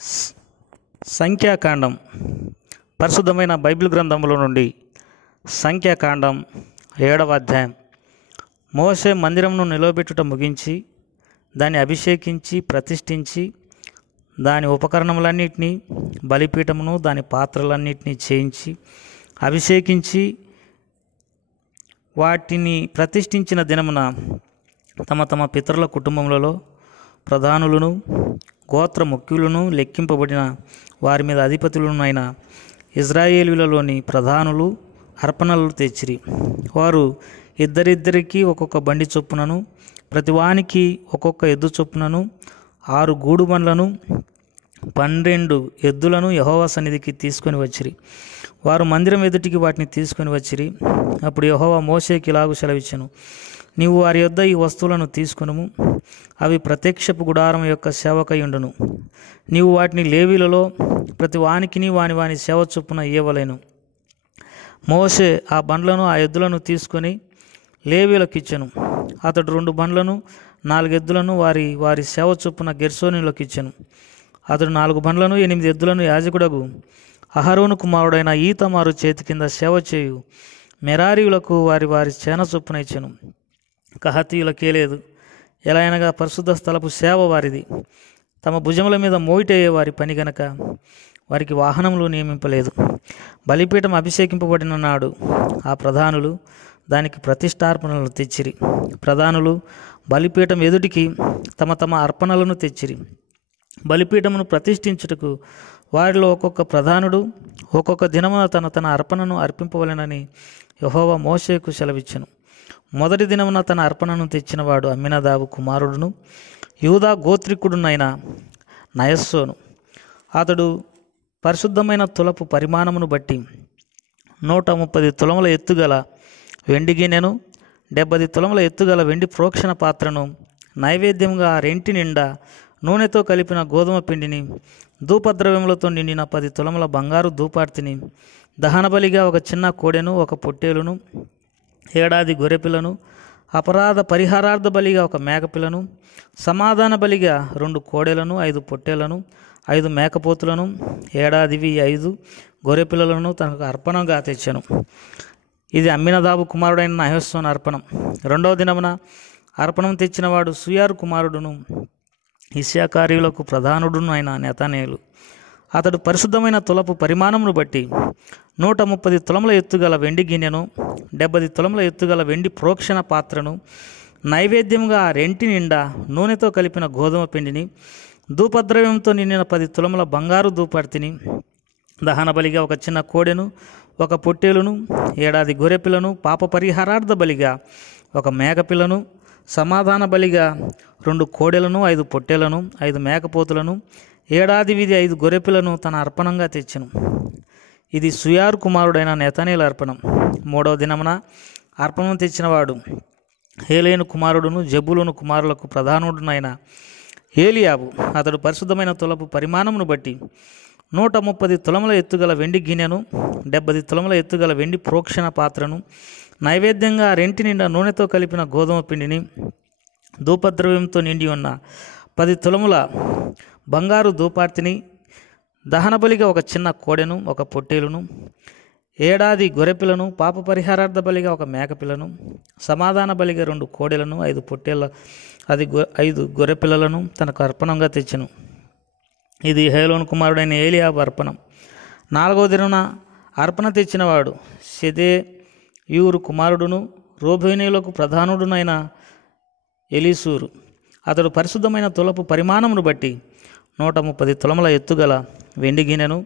స- సంఖ్యాకాండం పరిశుద్ధమైన బైబిల్ గ్రంథంలో నుండి సంఖ్యాకాండం 7వ అధ్యాయం. మోషే మందిరమును నిలవబెట్టుట ముగించి దాన్ని అభిషేకించి ప్రతిష్ఠించి దాని ఉపకరణములన్నిటినీ బలిపీఠమును దాని పాత్రలన్నిటినీ చేయించి అభిషేకించి వాటిని ప్రతిష్ఠించిన దినమున తమ తమ పితరుల కుటుంబములలో ప్రధానులను గోత్ర ముఖ్యులను లెక్కింపబడిన వారి మీద అధిపతులనైన ఇజ్రాయేలీయులలోని ప్రధానులు అర్పణలు తెచ్చిరి. వారు ఇద్దరిద్దరికి ఒక్కొక్క బండి చొప్పునను ప్రతివానికి ఒక్కొక్క ఎద్దు చొప్పునను 6 గూడు బండ్లను 12 ఎద్దులను యెహోవా సన్నిధికి తీసుకొని వచ్చిరి. వారు మందిరం ఎదుటికి వాటిని తీసుకొని వచ్చిరి. అప్పుడు యెహోవా మోషేకి ఇలాగు సెలవిచ్చెను, నీవు వారి యొద్ద ఈ వస్తువులను తీసుకొనుము, అవి ప్రత్యక్షపు గుడారం యొక్క సేవకయుండును. నీవు వాటిని లేవీలలో ప్రతి వానికిని వాని వాని సేవ చొప్పున ఇయ్యవలెను. మోషే ఆ బండ్లను ఆ ఎద్దులను తీసుకొని లేవీలకు ఇచ్చెను. అతడు 2 బండ్లను 4 ఎద్దులను వారి వారి సేవ చొప్పున గెర్షోనీయులకు ఇచ్చెను. అతడు 4 బండ్లను 8 ఎద్దులను యాజకుడగు అహరోను కుమారుడైన ఈతమారు చేతి కింద సేవ చేయు మెరారీయులకు వారి వారి చేన చొప్పున ఇచ్చెను. కహతీయులకే లేదు, ఎలా అనగా పరిశుద్ధ స్థలపు సేవ వారిది. తమ భుజముల మీద మోయిటయ్యే వారి పని గనక వారికి వాహనములు నియమింపలేదు. బలిపీఠం అభిషేకింపబడిన నాడు ఆ ప్రధానులు దానికి ప్రతిష్టార్పణలు తెచ్చిరి. ప్రధానులు బలిపీఠం ఎదుటికి తమ తమ అర్పణలను తెచ్చిరి. బలిపీఠమును ప్రతిష్ఠించుటకు వారిలో ఒక్కొక్క ప్రధానుడు ఒక్కొక్క దినమున తన తన అర్పణను అర్పింపవలెనని యెహోవా మోషేకు సెలవిచ్చెను. మొదటి దినమున తన అర్పణను తెచ్చినవాడు అమ్మినదాబు కుమారుడును యూదా గోత్రికుడునైన నయస్సోను. అతడు పరిశుద్ధమైన తులపు పరిమాణమును బట్టి 130 తులముల ఎత్తుగల వెండి గిన్నెను 70 తులముల ఎత్తుగల వెండి ప్రోక్షణ పాత్రను నైవేద్యంగా ఆ రెంటి నిండా నూనెతో కలిపిన గోధుమ పిండిని ధూపద్రవ్యములతో నిండిన 10 తులముల బంగారు ధూపార్తిని దహనబలిగా ఒక చిన్న కోడెను ఒక పొట్టేలును 7 గొర్రెపిల్లను అపరాధ పరిహారార్థ బలిగా ఒక మేకపిల్లను సమాధాన బలిగా 2 కోడెలను 5 పొట్టేలను 5 మేకపోతులను 5 గొర్రెపిల్లలను తనకు అర్పణంగా తెచ్చెను. ఇది అమ్మినదాబు కుమారుడైన నయస్సోను అర్పణం. 2వ దినమున అర్పణం తెచ్చినవాడు సుయారు కుమారుడును ఇశ్యాకారీయులకు ప్రధానుడును అయిన నెతనేలు. అతడు పరిశుద్ధమైన తులపు పరిమాణమును బట్టి 130 తులముల ఎత్తుగల వెండి గిన్నెను 70 తులముల ఎత్తుగల వెండి ప్రోక్షణ పాత్రను నైవేద్యంగా ఆ రెంటి నిండా నూనెతో కలిపిన గోధుమ పిండిని ధూపద్రవ్యంతో నిండిన 10 తులముల బంగారు ధూపార్తిని దహనబలిగా ఒక చిన్న కోడెను ఒక పొట్టేలును 7 గొర్రెపిల్లను పాప పరిహారార్థ బలిగా ఒక మేకపిల్లను సమాధాన బలిగా 2 కోడెలను 5 పొట్టేలను 5 మేకపోతులను 5 గొర్రెపిల్లను తన అర్పణంగా తెచ్చెను. ఇది సుయారు కుమారుడైన నెతనేలు అర్పణం. 3వ దినమున అర్పణం తెచ్చినవాడు హేలేను కుమారుడును జబూలూను కుమారులకు ప్రధానుడునైన ఏలియాబు. అతడు పరిశుద్ధమైన తులపు పరిమాణమును బట్టి 130 తులముల ఎత్తుగల వెండి గిన్నెను 70 తులముల ఎత్తుగల వెండి ప్రోక్షణ పాత్రను నైవేద్యంగా రెంటి నిండా నూనెతో కలిపిన గోధుమ పిండిని ధూపద్రవ్యంతో నిండి ఉన్న 10 తులముల బంగారు ధూపార్తిని దహనబలిగా ఒక చిన్న కోడెను ఒక పొట్టేలును 7 గొర్రెపిల్లను పాప పరిహారార్థ బలిగా ఒక మేకపిల్లను సమాధాన బలిగా 2 కోడెలను 5 పొట్టేళ్ళ 5 గొర్రెపిల్లలను తనకు అర్పణంగా తెచ్చెను. ఇది హేలోను కుమారుడైన ఏలియాబు అర్పణం. 4వ దినమున అర్పణ తెచ్చినవాడు షెదేయూరు కుమారుడును రూబేనీయులకు ప్రధానుడునైన ఎలీసూరు. అతడు పరిశుద్ధమైన తులపు పరిమాణమును బట్టి 130 తులముల ఎత్తుగల వెండి గిన్నెను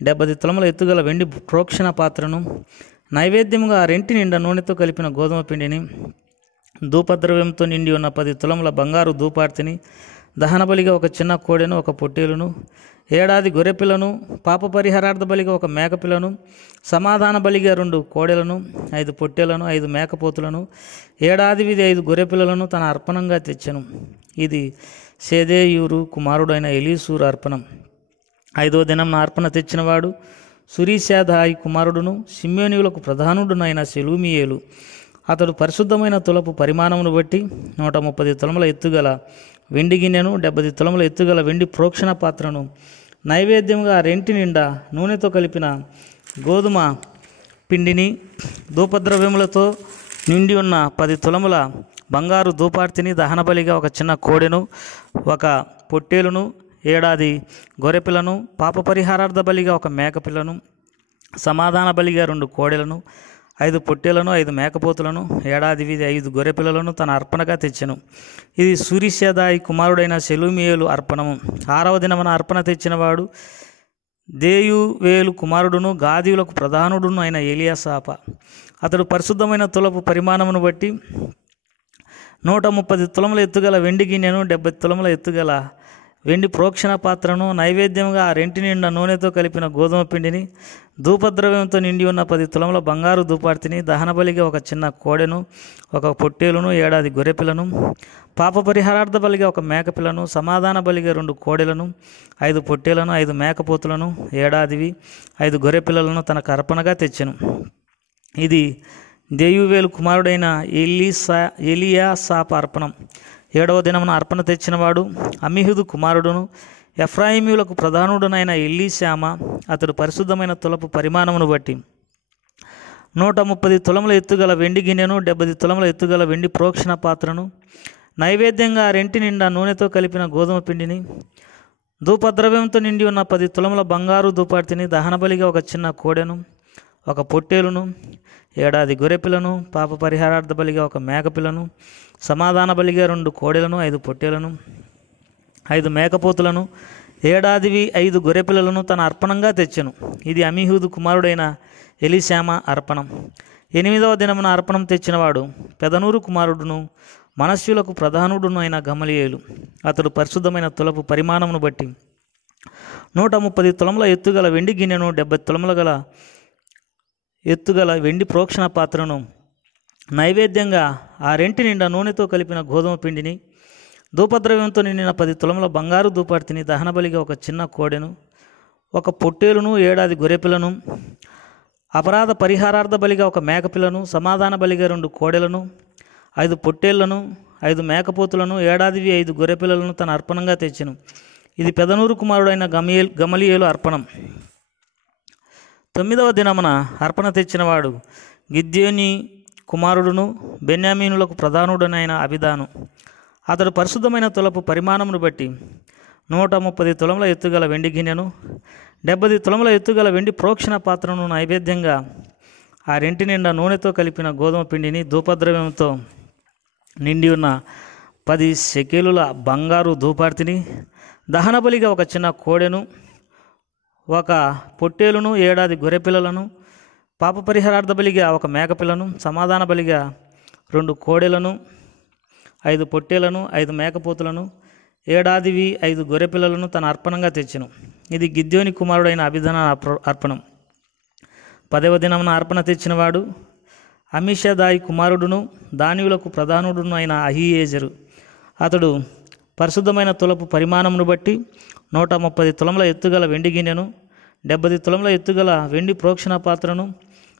70 తులముల ఎత్తుగల వెండి ప్రోక్షణ పాత్రను నైవేద్యముగా ఆ రెంటి నిండా నూనెతో కలిపిన గోధుమ పిండిని ధూపద్రవ్యంతో నిండి ఉన్న 10 తులముల బంగారు ధూపార్తిని దహనబలిగా ఒక చిన్న కోడెను ఒక పొట్టేలును 7 గొర్రెపిల్లను పాప పరిహారార్థ బలిగా ఒక మేకపిల్లను సమాధాన బలిగా 2 కోడెలను 5 పొట్టేలను 5 మేకపోతులను 5 గొర్రెపిల్లలను తన అర్పణంగా తెచ్చెను. ఇది షెదేయూరు కుమారుడైన ఎలీసూరు అర్పణం. 5వ దినం అర్పణ తెచ్చినవాడు సురీషాదాయి కుమారుడును షిమ్యోనీయులకు ప్రధానుడునైన షెలూమియేలు. అతడు పరిశుద్ధమైన తులపు పరిమాణమును బట్టి 130 తులముల ఎత్తుగల వెండి గిన్నెను 70 తులముల ఎత్తుగల వెండి ప్రోక్షణ పాత్రను నైవేద్యంగా రెంటి నిండా నూనెతో కలిపిన గోధుమ పిండిని, ధూపద్రవ్యములతో నిండి ఉన్న 10 తులముల బంగారు ధూపార్తిని, దహనబలిగా ఒక చిన్న కోడెను, ఒక పొట్టేలును, ఏడాది గొర్రెపిల్లను, పాప పరిహారార్థ బలిగా ఒక మేకపిల్లను, సమాధాన బలిగా 2 కోడెలను, 5 పొట్టేలను, 5 మేకపోతులను, ఏడాదివి 5 గొర్రెపిల్లలను తన అర్పణగా తెచ్చెను. ఇది సూరిషదాయి కుమారుడైన షెలుమియేలు అర్పణము. 6వ దినమున అర్పణ తెచ్చినవాడు దేయువేలు కుమారుడును గాదీయులకు ప్రధానుడును అయిన ఎలియాసాప. అతడు పరిశుద్ధమైన తులపు పరిమాణమును బట్టి 130 తులముల ఎత్తుగల వెండి గిన్నెను, 70 తులముల ఎత్తుగల వెండి ప్రోక్షణ పాత్రను, నైవేద్యంగా ఆ రెంటి నిండా నూనెతో కలిపిన గోధుమ పిండిని, ధూపద్రవ్యంతో నిండి ఉన్న 10 తులముల బంగారు ధూపార్తిని, దహనబలిగా ఒక చిన్న కోడెను, ఒక పొట్టేలును, ఏడాది గొర్రెపిల్లను, పాప పరిహారార్థ బలిగా ఒక మేకపిల్లను, సమాధాన బలిగా 2 కోడెలను, 5 పొట్టేలను, 5 మేకపోతులను, ఏడాదివి 5 గొర్రెపిల్లలను తనకు అర్పణగా తెచ్చెను. ఇది దేయువేలు కుమారుడైన ఎలియాసాప అర్పణం. 7వ దినమున అర్పణ తెచ్చినవాడు అమ్మిహుదు కుమారుడును ఎఫ్రాయిమీయులకు ప్రధానుడునైన ఎలీషామ. అతడు పరిశుద్ధమైన తులపు పరిమాణమును బట్టి 130 తులముల ఎత్తుగల వెండి గిన్నెను, 70 తులముల ఎత్తుగల వెండి ప్రోక్షణ పాత్రను, నైవేద్యంగా రెంటి నిండా నూనెతో కలిపిన గోధుమ పిండిని, ధూపద్రవ్యంతో నిండి ఉన్న 10 తులముల బంగారు ధూపార్తిని, దహనబలిగా ఒక చిన్న కోడెను, ఒక పొట్టేలును, ఏడాది గొర్రెపిల్లను, పాప పరిహారార్థ బలిగా ఒక మేకపిల్లను, సమాధాన బలిగా 2 కోడెలను, 5 పొట్టేలను, 5 మేకపోతులను, ఏడాదివి 5 గొర్రెపిల్లలను తన అర్పణంగా తెచ్చెను. ఇది అమీహూదు కుమారుడైన ఎలీషామ అర్పణం. 8వ దినమున అర్పణం తెచ్చినవాడు పెదనూరు కుమారుడును మనస్సులకు ప్రధానుడును అయిన గమలియేలు. అతడు పరిశుద్ధమైన తులపు పరిమాణమును బట్టి 130 తులముల ఎత్తుగల వెండి గిన్నెను, 70 తులముల గల ఎత్తుగల వెండి ప్రోక్షణ పాత్రను, నైవేద్యంగా ఆ రెంటి నిండా నూనెతో కలిపిన గోధుమ పిండిని, ధూపద్రవ్యంతో నిండిన 10 తులముల బంగారు ధూపార్తిని, దహనబలిగా ఒక చిన్న కోడెను, ఒక పొట్టేలును, ఏడాది గొర్రెపిల్లను, అపరాధ పరిహారార్థ బలిగా ఒక మేకపిల్లను, సమాధాన బలిగా 2 కోడెలను, 5 పొట్టేళ్లను, 5 మేకపోతులను, ఏడాదివి 5 గొర్రెపిల్లలను తన అర్పణంగా తెచ్చెను. ఇది పెదనూరు కుమారుడైన గమలియేలు అర్పణం. 9వ దినమున అర్పణ తెచ్చినవాడు గిద్యోని కుమారుడును బెన్యామీనులకు ప్రధానుడనైన అబిదాను. అతడు పరిశుద్ధమైన తులపు పరిమాణమును బట్టి 130 తులముల ఎత్తుగల వెండి గిన్నెను, 70 తులముల ఎత్తుగల వెండి ప్రోక్షణ పాత్రను, నైవేద్యంగా ఆ రెంటి నిండా నూనెతో కలిపిన గోధుమ పిండిని, ధూపద్రవ్యంతో నిండి ఉన్న 10 షెకెలుల బంగారు ధూపార్తిని, దహనబలిగా ఒక చిన్న కోడెను, ఒక పొట్టేలును, ఏడాది గొర్రెపిల్లలను, పాప పరిహారార్థ బలిగా ఒక మేకపిల్లను, సమాధాన బలిగా 2 కోడెలను, 5 పొట్టేలను, 5 మేకపోతులను, ఏడాదివి 5 గొర్రెపిల్లలను తన అర్పణంగా తెచ్చెను. ఇది గిద్యోని కుమారుడైన అబిదాన అర్పణం. 10వ దినమున అర్పణ తెచ్చినవాడు అమీషదాయి కుమారుడును దానియులకు ప్రధానుడును అయిన అహీయేజరు. అతడు పరిశుద్ధమైన తులపు పరిమాణమును బట్టి 130 తులముల ఎత్తుగల వెండి గిన్నెను, 70 తులముల ఎత్తుగల వెండి ప్రోక్షణ పాత్రను,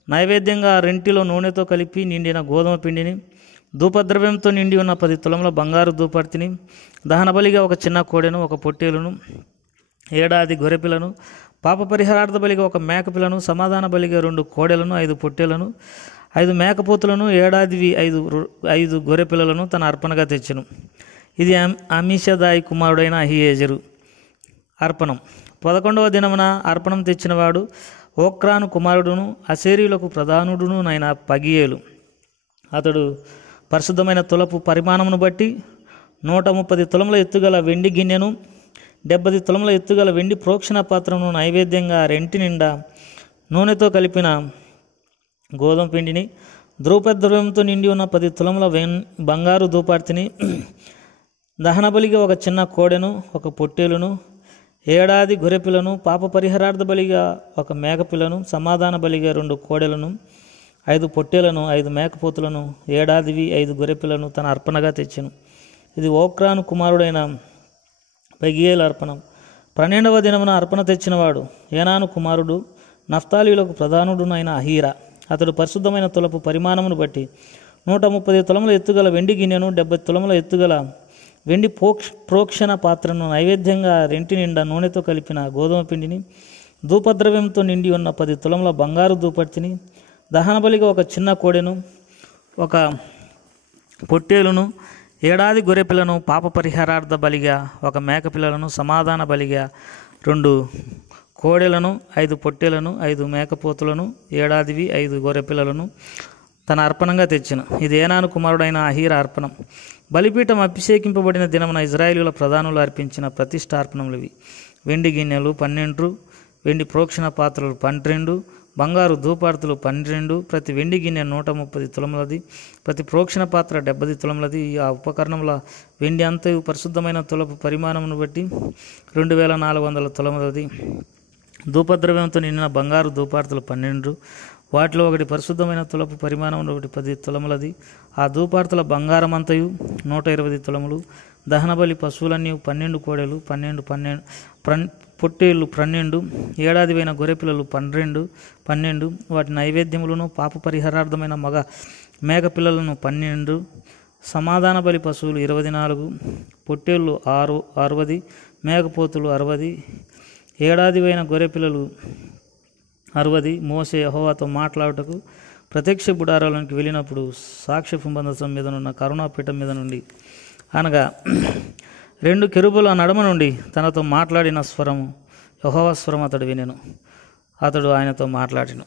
నైవేద్యంగా రెంటిలో నూనెతో కలిపి నిండిన గోధుమ పిండిని, ధూపద్రవ్యంతో నిండి ఉన్న 10 తులముల బంగారు ధూపార్తిని, దహనబలిగా ఒక చిన్న కోడెను, ఒక పొట్టేలును, ఏడాది గొర్రెపిల్లను, పాప పరిహారార్థ బలిగా ఒక మేకపిల్లను, సమాధాన బలిగా 2 కోడెలను, 5 పొట్టేలను, 5 మేకపోతులను, ఏడాదివి 5 గొర్రెపిల్లలను తన అర్పణగా తెచ్చెను. ఇది అమీషదాయి కుమారుడైన అహీయేజరు అర్పణం. 11వ దినమున అర్పణం తెచ్చినవాడు ఓక్రాను కుమారుడును అసేరీయులకు ప్రధానుడును అయిన పగియేలు. అతడు పరిశుద్ధమైన తులపు పరిమాణమును బట్టి 130 తులముల ఎత్తుగల వెండి గిన్నెను, 70 తులముల ఎత్తుగల వెండి ప్రోక్షణ పాత్రను, నైవేద్యంగా రెంటి నిండా నూనెతో కలిపిన గోధుమ పిండిని, ధూపద్రవ్యంతో నిండి ఉన్న 10 తులముల బంగారు ధూపార్తిని, దహనబలిగా ఒక చిన్న కోడెను, ఒక పొట్టేలును, ఏడాది గొర్రెపిల్లను, పాప పరిహారార్థ బలిగా ఒక మేకపిల్లను, సమాధాన బలిగా 2 కోడెలను, 5 పొట్టేలను, 5 మేకపోతులను, ఏడాదివి 5 గొర్రెపిల్లను తన అర్పణగా తెచ్చెను. ఇది ఓక్రాను కుమారుడైన పగియేలు అర్పణం. 12వ దినమున అర్పణ తెచ్చినవాడు ఏనాను కుమారుడు నఫ్తాలీయులకు ప్రధానుడునైన అహీరా. అతడు పరిశుద్ధమైన తులపు పరిమాణమును బట్టి 130 తులముల ఎత్తుగల వెండి గిన్నెను, 70 తులముల ఎత్తుగల వెండి ప్రోక్షణ పాత్రను, నైవేద్యంగా రెంటి నిండా నూనెతో కలిపిన గోధుమ పిండిని, ధూపద్రవ్యంతో నిండి ఉన్న 10 తులముల బంగారు ధూపర్తిని, దహనబలిగా ఒక చిన్న కోడెను, ఒక పొట్టేలును, ఏడాది గొర్రెపిల్లను, పాప పరిహారార్థ బలిగా ఒక మేకపిల్లలను, సమాధాన బలిగా 2 కోడెలను, 5 పొట్టేలను, 5 మేకపోతులను, ఏడాదివి 5 గొర్రెపిల్లలను తన అర్పణంగా తెచ్చెను. ఇది ఏనాను కుమారుడైన అహీర అర్పణం. బలిపీఠం అభిషేకింపబడిన దినమున ఇజ్రాయేలీయుల ప్రధానులు అర్పించిన ప్రతిష్టార్పణములు ఇవి: వెండి గిన్నెలు 12, వెండి ప్రోక్షణ పాత్రలు 12, బంగారు ధూపార్తులు 12, ప్రతి వెండి గిన్నె 130 తులములది, ప్రతి ప్రోక్షణ పాత్ర 70 తులములది. ఆ ఉపకరణముల వెండి అంతయు పరిశుద్ధమైన తులపు పరిమాణమును బట్టి 2400 తులములది. ధూపద్రవ్యంతో నిండిన బంగారు ధూపార్తులు 12, వాటిలో ఒకటి పరిశుద్ధమైన తులపు పరిమాణం, ఒకటి 10 తులములది. ఆ ధూపార్తుల బంగారమంతయు 120 తులములు. దహనబలి పశువులన్నీ 12 కోడెలు 12 పొట్టేళ్ళు 12, ఏడాదివైన గొర్రెపిల్లలు 12, వాటి నైవేద్యములను, పాప పరిహారార్థమైన మగ మేక పిల్లలను 12, సమాధాన బలి పశువులు 24, పొట్టేళ్ళు 60, మేకపోతులు 60, ఏడాదివైన గొర్రెపిల్లలు 60. మోషే యెహోవాతో మాట్లాడుటకు ప్రత్యక్ష గుడారాలోనికి వెళ్ళినప్పుడు సాక్ష్యపు మందసం మీదనున్న కరుణాపీఠం మీద నుండి, అనగా 2 కెరూబుల నడుమ నుండి తనతో మాట్లాడిన స్వరము, యెహోవా స్వరం అతడు వినెను. అతడు ఆయనతో మాట్లాడిను.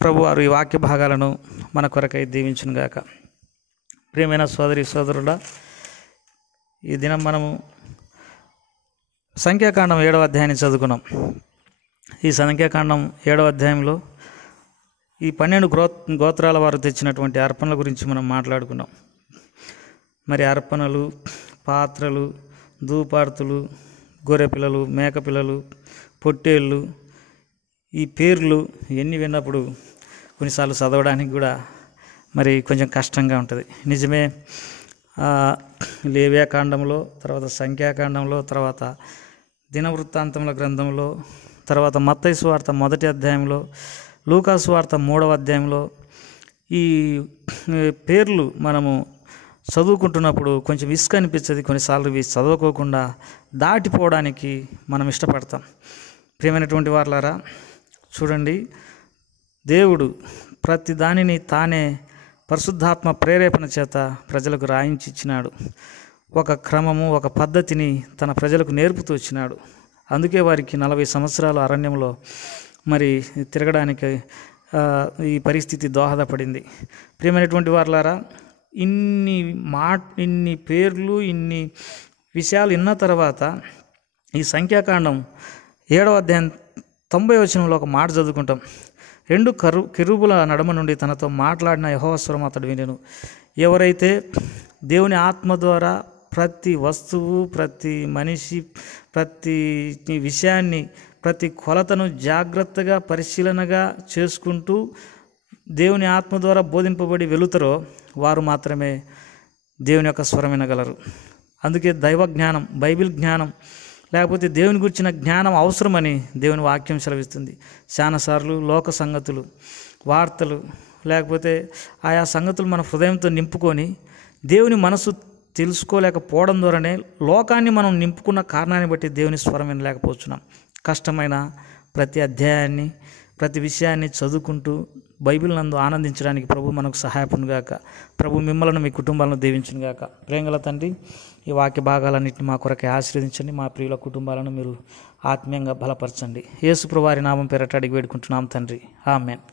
ప్రభువారు ఈ వాక్య భాగాలను మన కొరకై దీవించునుగాక. ప్రియమైన సోదరి సోదరుడా, ఈ దినం మనము సంఖ్యాకాండం 7వ అధ్యాయాన్ని చదువుకున్నాం. ఈ సంఖ్యాకాండం 7వ అధ్యాయంలో ఈ 12 గోత్రాల వారు తెచ్చినటువంటి అర్పణల గురించి మనం మాట్లాడుకున్నాం. మరి అర్పణలు, పాత్రలు, ధూపార్తులు, గొర్రెపిల్లలు, మేకపిల్లలు, పొట్టేళ్ళు, ఈ పేర్లు ఇవన్నీ విన్నప్పుడు కొన్నిసార్లు చదవడానికి కూడా మరి కొంచెం కష్టంగా ఉంటుంది. నిజమే, లేవ్యాకాండంలో, తర్వాత సంఖ్యాకాండంలో, తర్వాత దినవృత్తాంతముల గ్రంథంలో, తర్వాత మత్తయి సువార్త 1వ అధ్యాయంలో, లూకా సువార్త 3వ అధ్యాయంలో ఈ పేర్లు మనము చదువుకుంటున్నప్పుడు కొంచెం ఇసుక అనిపించదు. కొన్నిసార్లు ఇవి చదవుకోకుండా దాటిపోవడానికి మనం ఇష్టపడతాం. ప్రియమైనటువంటి వారలారా, చూడండి, దేవుడు ప్రతి దానిని తానే పరిశుద్ధాత్మ ప్రేరేపణ చేత ప్రజలకు రాయించి ఇచ్చినాడు. ఒక క్రమము, ఒక పద్ధతిని తన ప్రజలకు నేర్పుతూ వచ్చినాడు. అందుకే వారికి 40 సంవత్సరాలు అరణ్యంలో మరి తిరగడానికి ఈ పరిస్థితి దోహదపడింది. ప్రియమైనటువంటి వారలారా, ఇన్ని పేర్లు, ఇన్ని విషయాలు విన్న తర్వాత ఈ సంఖ్యాకాండం 7వ అధ్యాయం 90వ వచనంలో ఒక మాట చదువుకుంటాం. 2 కెరూబుల నడుమ నుండి తనతో మాట్లాడిన యెహోవా స్వరం అతడు వినెను. ఎవరైతే దేవుని ఆత్మ ద్వారా ప్రతి వస్తువు, ప్రతి మనిషి, ప్రతి విషయాన్ని, ప్రతి కొలతను జాగ్రత్తగా పరిశీలనగా చేసుకుంటూ దేవుని ఆత్మ ద్వారా బోధింపబడి వెళుతారో వారు మాత్రమే దేవుని యొక్క స్వరం వినగలరు. అందుకే దైవ జ్ఞానం, బైబిల్ జ్ఞానం, లేకపోతే దేవుని గురించిన జ్ఞానం అవసరమని దేవుని వాక్యం సెలవిస్తుంది. చాలాసార్లు లోక సంగతులు, వార్తలు, లేకపోతే ఆయా సంగతులు మన హృదయంతో నింపుకొని దేవుని మనసు తెలుసుకోలేకపోవడం ద్వారానే లోకాన్ని మనం నింపుకున్న కారణాన్ని బట్టి దేవుని స్వరం వినలేకపోతున్నాం. కష్టమైన ప్రతి అధ్యాయాన్ని, ప్రతి విషయాన్ని చదువుకుంటూ బైబిల్ నందు ఆనందించడానికి ప్రభు మనకు సహాయపడునుగాక. ప్రభు మిమ్మల్ని, మీ కుటుంబాలను దీవించునుగాక. ప్రేమగల తండ్రి, ఈ వాక్య భాగాలన్నింటినీ మా కొరకే ఆశీర్వదించండి. మా ప్రియుల కుటుంబాలను మీరు ఆత్మీయంగా బలపరచండి. యేసు ప్రభువారి నామం పేరట అడిగి వేడుకుంటున్నాం తండ్రి. ఆమేన్.